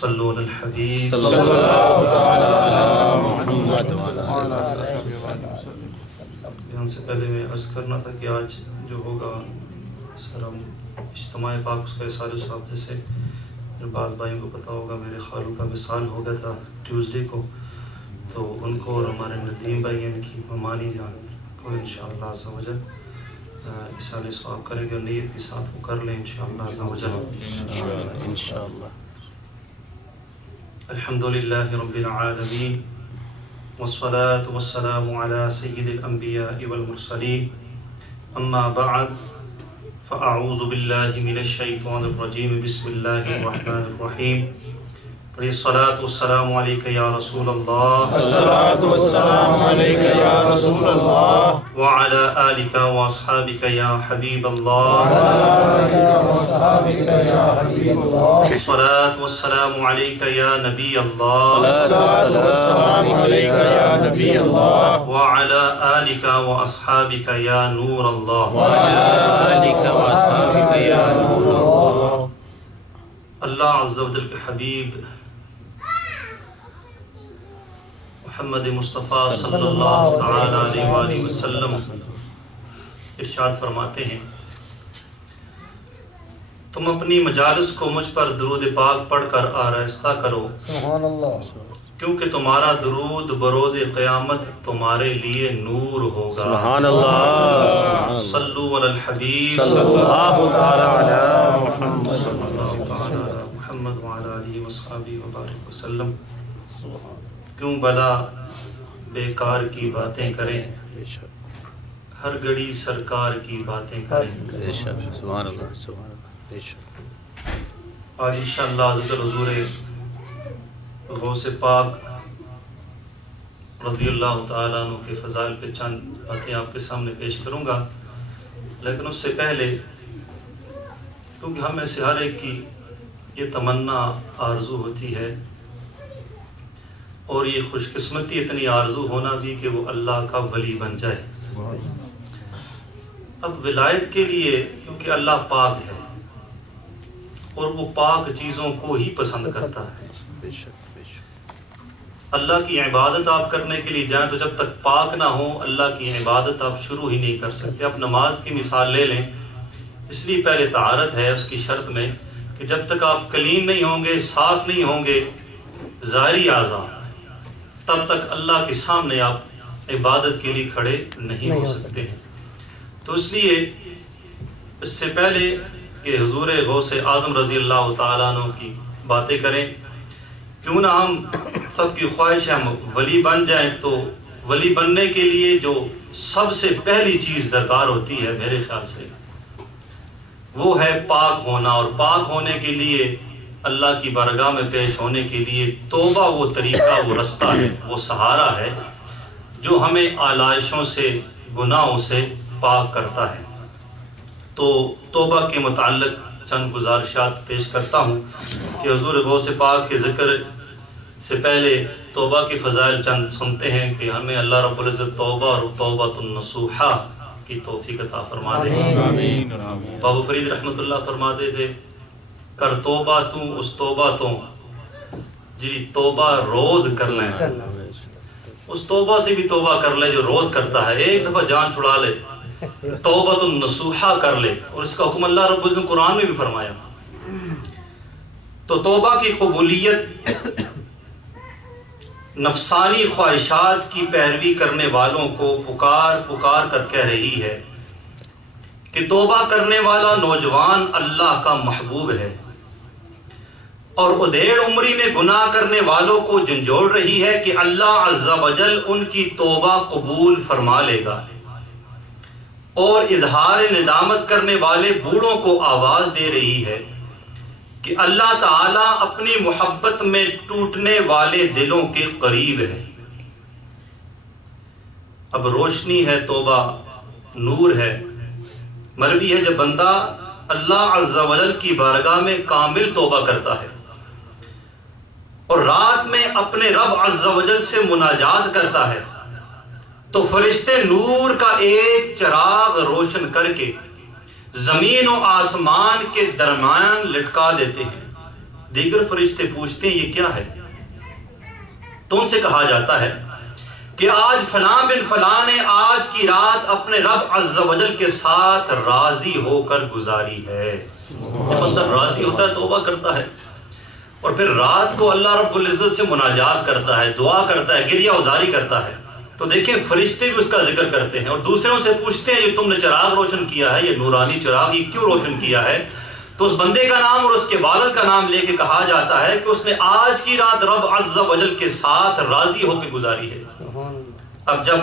صلو علی الحبیب صلی اللہ تعالی علی محمد وعلی یہاں سے پہلے میں عرض کرنا تھا کہ آج جو ہوگا سر ہم اجتماع پاک اس کا احسال صاحب جیسے بعض بھائیوں کو پتہ ہوگا میرے خالو کا وصال ہو گیا تھا ٹیوزڈے کو، تو ان کو اور ہمارے ندیم بھائی ان کی ممانی جان کو انشاءاللہ عز و جل احسال صاحب کریں گے اور نیت کے ساتھ وہ کر لیں انشاءاللہ عز و جل انشاءاللہ۔ الحمدللہ رب العالمین والصلاة والسلام على سید الانبیاء والمرسلین اما بعد فاعوذ باللہ من الشیطان الرجیم بسم اللہ الرحمن الرحیم الصلاة والسلام علیک یا رسول اللہ الصلاة والسلام علیک یا رسول اللہ وعلى آلک واصحابک یا حبیب اللہ الصلاة والسلام علیک یا نبی اللہ الصلاة والسلام علیک یا نبی اللہ وعلى آلک واصحابک یا نور اللہ وعلی آلک واصحابک یا نور اللہ۔ اللہ عز و جل کے حبیب محمد مصطفیٰ صلی اللہ تعالی علیہ وآلہ وسلم ارشاد فرماتے ہیں تم اپنی مجالس کو مجھ پر درود پاک پڑھ کر آراستہ کرو، کیونکہ تمہارا درود بروز قیامت تمہارے لیے نور ہوگا۔ سبحان اللہ، صلو علی الحبیب صلی اللہ تعالی علی محمد محمد وعلی آلہ وصحبہ وبارک وسلم۔ کیوں بلا بیکار کی باتیں کریں، ہر گھڑی سرکار کی باتیں کریں۔ بے شک، سبحان اللہ، سبحان اللہ، بے شک۔ آج انشاءاللہ حضرت حضور غوث پاک رضی اللہ تعالیٰ عنہ کے فضائل پہ چند باتیں آپ کے سامنے پیش کروں گا، لیکن اس سے پہلے کیونکہ ہم میں سے ہر ایک کی یہ تمنا آرزو ہوتی ہے اور یہ خوش قسمتی اتنی آرزو ہونا بھی کہ وہ اللہ کا ولی بن جائے۔ اب ولایت کے لیے کیونکہ اللہ پاک ہے اور وہ پاک چیزوں کو ہی پسند کرتا ہے، بے شک، بے شک۔ اللہ کی عبادت آپ کرنے کے لیے جائیں تو جب تک پاک نہ ہو اللہ کی عبادت آپ شروع ہی نہیں کر سکتے۔ آپ نماز کی مثال لے لیں، اس لیے پہلے طہارت ہے اس کی شرط میں کہ جب تک آپ کلین نہیں ہوں گے، صاف نہیں ہوں گے ظاہری اعضاء، تب تک اللہ کے سامنے آپ عبادت کے لیے کھڑے نہیں ہو سکتے ہیں۔ تو اس لیے اس سے پہلے کہ حضور غوث اعظم رضی اللہ تعالیٰ عنہ کی باتیں کریں، کیوں نہ ہم سب کی خواہش ہے ہم ولی بن جائیں، تو ولی بننے کے لیے جو سب سے پہلی چیز درکار ہوتی ہے میرے خیال سے وہ ہے پاک ہونا، اور پاک ہونے کے لیے اللہ کی بارگاہ میں پیش ہونے کے لیے توبہ وہ طریقہ، وہ رستہ ہے، وہ سہارا ہے جو ہمیں آلائشوں سے، گناہوں سے پاک کرتا ہے۔ تو توبہ کے متعلق چند گزارشات پیش کرتا ہوں کہ حضور غوث پاک کے ذکر سے پہلے توبہ کے فضائل چند سنتے ہیں کہ ہمیں اللہ رب العزت توبہ اور توبۃ النصوحہ کی توفیق عطا فرما دے۔ آمین۔ بابا فرید رحمت اللہ فرماتے تھے کر توبہ تو اس توبہ تو جی توبہ روز کرنا ہے، اس توبہ سے بھی توبہ کر لے جو روز کرتا ہے، ایک دفعہ جان چھڑا لے، توبۃ النصوحہ کر لے، اور اس کا حکم اللہ رب العزت نے قرآن میں بھی فرمایا۔ تو توبہ کی قبولیت نفسانی خواہشات کی پیروی کرنے والوں کو پکار پکار کر کہہ رہی ہے کہ توبہ کرنے والا نوجوان اللہ کا محبوب ہے، اور ادھیڑ عمری میں گناہ کرنے والوں کو جھنجھوڑ رہی ہے کہ اللہ عز و جل ان کی توبہ قبول فرما لے گا، اور اظہار ندامت کرنے والے بوڑھوں کو آواز دے رہی ہے کہ اللہ تعالیٰ اپنی محبت میں ٹوٹنے والے دلوں کے قریب ہے۔ اب روشنی ہے توبہ، نور ہے، مروی ہے جب بندہ اللہ عز و جل کی بارگاہ میں کامل توبہ کرتا ہے اور رات میں اپنے رب عز و جل سے مناجات کرتا ہے، تو فرشتے نور کا ایک چراغ روشن کر کے زمین و آسمان کے درمیان لٹکا دیتے ہیں دیگر فرشتے پوچھتے ہیں یہ کیا ہے؟ تو ان سے کہا جاتا ہے کہ آج فلاں بن فلاں نے آج کی رات اپنے رب عز و جل کے ساتھ راضی ہو کر گزاری ہے۔ جب بندہ راضی ہوتا ہے توبہ کرتا ہے اور پھر رات کو اللہ رب العزت سے مناجات کرتا ہے، دعا کرتا ہے، گریہ ازاری کرتا ہے، تو دیکھیں فرشتے بھی اس کا ذکر کرتے ہیں اور دوسروں سے پوچھتے ہیں یہ تم نے چراغ روشن کیا ہے، یہ نورانی چراغ یہ کیوں روشن کیا ہے؟ تو اس بندے کا نام اور اس کے والد کا نام لے کے کہا جاتا ہے کہ اس نے آج کی رات رب عز و جل کے ساتھ راضی ہو کے گزاری ہے۔ اب جب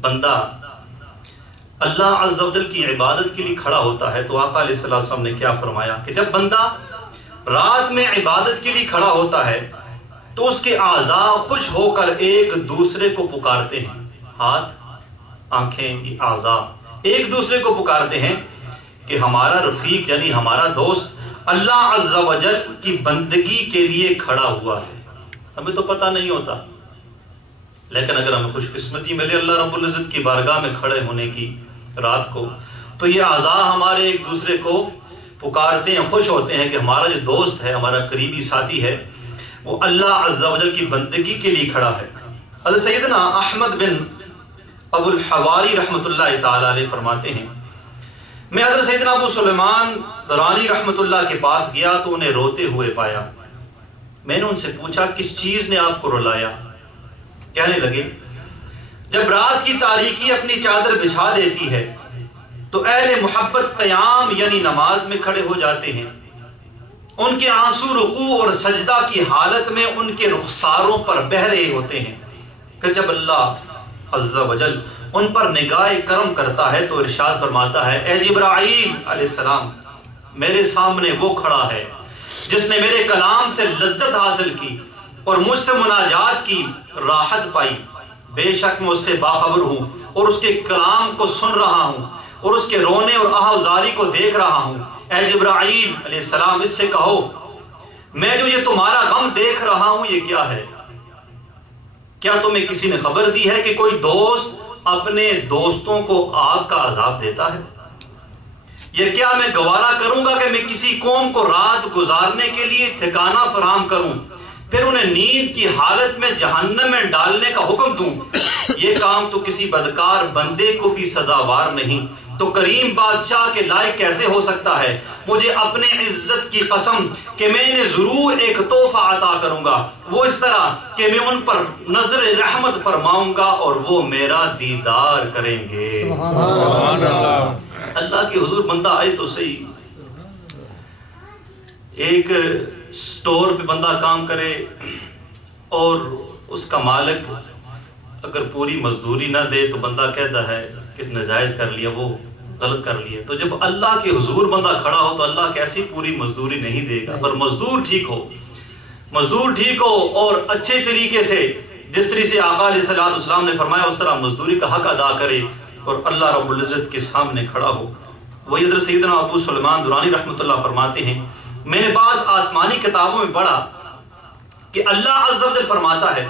بندہ اللہ عز و جل کی عبادت کے لیے کھڑا ہوتا ہے تو آقا علیہ السلام نے کیا فرمایا کہ جب بندہ رات میں عبادت کے لیے کھڑا ہوتا ہے تو اس کے اعضاء خوش ہو کر ایک دوسرے کو پکارتے ہیں، ہاتھ، آنکھیں، یہ اعضاء ایک دوسرے کو پکارتے ہیں کہ ہمارا رفیق یعنی ہمارا دوست اللہ عز و جل کی بندگی کے لیے کھڑا ہوا ہے۔ ہمیں تو پتہ نہیں ہوتا، لیکن اگر ہمیں خوش قسمتی ملے اللہ رب العزت کی بارگاہ میں کھڑے ہونے کی رات کو، تو یہ اعضاء ہمارے ایک دوسرے کو پکارتے ہیں، خوش ہوتے ہیں کہ ہمارا جو دوست ہے، ہمارا قریبی ساتھی ہے، وہ اللہ عز و جل کی بندگی کے لیے کھڑا ہے۔ حضرت سیدنا احمد بن ابو الحواری رحمۃ اللہ تعالی علیہ فرماتے ہیں میں حضرت سیدنا ابو سلیمان درانی رحمۃ اللہ کے پاس گیا تو انہیں روتے ہوئے پایا۔ میں نے ان سے پوچھا کس چیز نے آپ کو رلایا؟ کہنے لگے جب رات کی تاریکی اپنی چادر بچھا دیتی ہے تو اہل محبت قیام یعنی نماز میں کھڑے ہو جاتے ہیں، ان کے آنسو رکوع اور سجدہ کی حالت میں ان کے رخساروں پر بہہ رہے ہوتے ہیں، پھر جب اللہ عز و جل ان پر نگاہ کرم کرتا ہے تو ارشاد فرماتا ہے اے جبرائیل علیہ السلام میرے سامنے وہ کھڑا ہے جس نے میرے کلام سے لذت حاصل کی اور مجھ سے مناجات کی راحت پائی، بے شک میں اس سے باخبر ہوں اور اس کے کلام کو سن رہا ہوں اور اس کے رونے اور آہوزاری کو دیکھ رہا ہوں۔ اے جبرائیل علیہ السلام اس سے کہو میں جو یہ تمہارا غم دیکھ رہا ہوں یہ کیا ہے؟ کیا تمہیں کسی نے خبر دی ہے کہ کوئی دوست اپنے دوستوں کو آگ کا عذاب دیتا ہے؟ یہ کیا میں گوارا کروں گا کہ میں کسی قوم کو رات گزارنے کے لیے ٹھکانہ فراہم کروں پھر انہیں نیند کی حالت میں جہنم میں ڈالنے کا حکم دوں؟ یہ کام تو کسی بدکار بندے کو بھی سزاوار نہیں، تو کریم بادشاہ کے لائق کیسے ہو سکتا ہے؟ مجھے اپنے عزت کی قسم کہ میں انہیں ضرور ایک تحفہ عطا کروں گا، وہ اس طرح کہ میں ان پر نظر رحمت فرماؤں گا اور وہ میرا دیدار کریں گے۔ سبحان اللہ۔ اللہ کے حضور بندہ آئے تو صحیح، ایک سٹور پہ بندہ کام کرے اور اس کا مالک اگر پوری مزدوری نہ دے تو بندہ کہتا ہے کہ ناجائز کر لیا، وہ غلط کر لیا۔ تو جب اللہ کے حضور بندہ کھڑا ہو تو اللہ کیسی پوری مزدوری نہیں دے گا؟ پر مزدور ٹھیک ہو، مزدور ٹھیک ہو اور اچھے طریقے سے جس طریقے سے آقا علیہ السلام نے فرمایا اس طرح مزدوری کا حق ادا کرے اور اللہ رب العزت کے سامنے کھڑا ہو۔ وہی حضرت سیدنا ابو سلیمان درانی رحمۃ اللہ فرماتے ہیں میں نے بعض آسمانی کتابوں میں پڑھا کہ اللہ عز و جل فرماتا ہے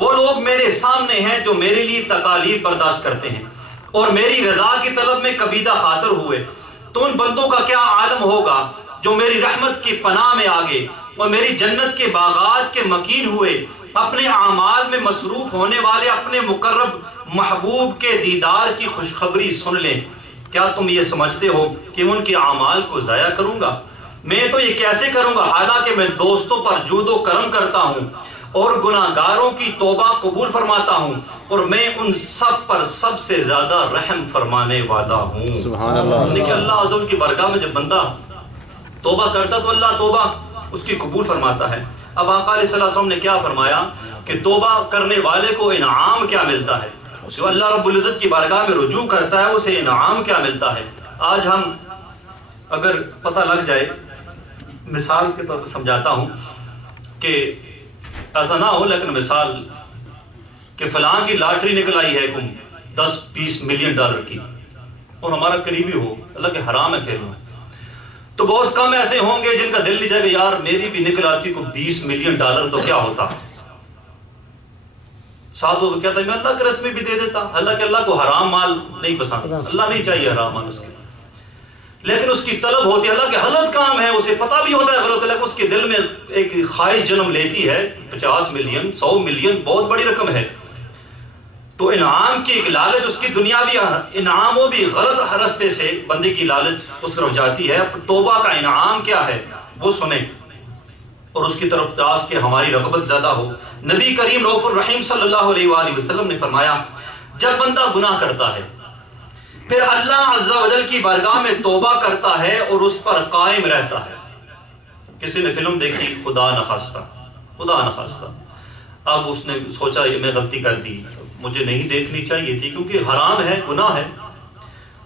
وہ لوگ میرے سامنے ہیں جو میرے لیے تکالیف برداشت کرتے ہیں اور میری رضا کی طلب میں کبیدہ خاطر ہوئے، تو ان بندوں کا کیا عالم ہوگا جو میری رحمت کی پناہ میں آگے اور میری جنت کے باغات کے مکین ہوئے، اپنے اعمال میں مصروف ہونے والے اپنے مقرب محبوب کے دیدار کی خوشخبری سن لیں۔ کیا تم یہ سمجھتے ہو کہ ان کے اعمال کو ضائع کروں گا؟ میں تو یہ کیسے کروں گا حالانکہ میں دوستوں پر جود و کرم کرتا ہوں اور گناہگاروں کی توبہ قبول فرماتا ہوں اور میں ان سب پر سب سے زیادہ رحم فرمانے والا ہوں۔ سبحان اللہ۔ لیکن اللہ عز و جل کی بارگاہ میں جب بندہ توبہ کرتا تو اللہ توبہ اس کی قبول فرماتا ہے۔ اب آقا علیہ السلام نے کیا فرمایا کہ توبہ کرنے والے کو انعام کیا ملتا ہے، جو اللہ رب العزت کی بارگاہ میں رجوع کرتا ہے اسے انعام کیا ملتا ہے۔ آج ہم اگر پتہ لگ جائے، مثال کے طور پر سمجھاتا ہوں کہ ایسا نہ ہو لیکن مثال کہ فلاں کی لاٹری نکل آئی ہے 10-20 ملین ڈالر کی اور ہمارا قریبی ہو، اللہ کے حرام ہے کھیلنا، تو بہت کم ایسے ہوں گے جن کا دل نہیں جائے کہ یار میری بھی نکل آتی کو 20 ملین ڈالر تو کیا ہوتا، ساتھ وہ کہتا ہے میں اللہ کے رسم میں بھی دے دیتا، اللہ کے اللہ کو حرام مال نہیں پسند، اللہ نہیں چاہیے حرام مال اس کے۔ لیکن اس کی طلب ہوتی ہے، اللہ کے غلط کام ہے، اسے پتہ بھی ہوتا ہے غلط ہے، لیکن اس کے دل میں ایک خواہش جنم لیتی ہے 50 ملین 100 ملین بہت بڑی رقم ہے، تو انعام کی ایک لالچ، اس کی دنیاوی انعاموں بھی غلط رستے سے بندے کی لالچ اس طرف جاتی ہے۔ توبہ کا انعام کیا ہے وہ سنیں اور اس کی طرف تاش کے ہماری رغبت زیادہ ہو۔ نبی کریم رؤوف الرحیم صلی اللہ علیہ وآلہ وسلم نے فرمایا جب بندہ گناہ کرتا ہے پھر اللہ عز و جل کی بارگاہ میں توبہ کرتا ہے اور اس پر قائم رہتا ہے۔ کسی نے فلم دیکھی خدا نخواستہ، اب اس نے سوچا یہ میں غلطی کر دی، مجھے نہیں دیکھنی چاہیے تھی کیونکہ حرام ہے، گناہ ہے،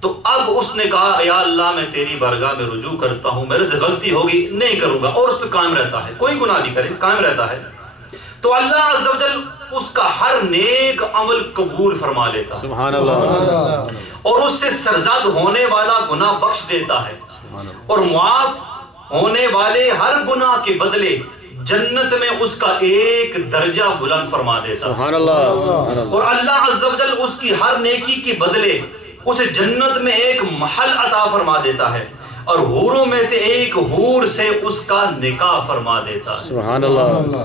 تو اب اس نے کہا یا اللہ میں تیری بارگاہ میں رجوع کرتا ہوں، میرے سے غلطی ہوگی نہیں کروں گا، اور اس پہ قائم رہتا ہے، کوئی گناہ بھی کرے قائم رہتا ہے، تو اللہ عز و جل اس کا ہر نیک عمل قبول فرما لیتا ہے، سبحان اللہ، اور اس سے سرزد ہونے والا گناہ بخش دیتا ہے، اور معاف ہونے والے ہر گناہ کے بدلے جنت میں اس کا ایک درجہ بلند فرما دیتا ہے، سبحان اللہ، اور اللہ عز و جل اس کی ہر نیکی کے بدلے اسے جنت میں ایک محل عطا فرما دیتا ہے، اور حوروں میں سے ایک حور سے اس کا نکاح فرما دیتا ہے۔ سبحان اللہ۔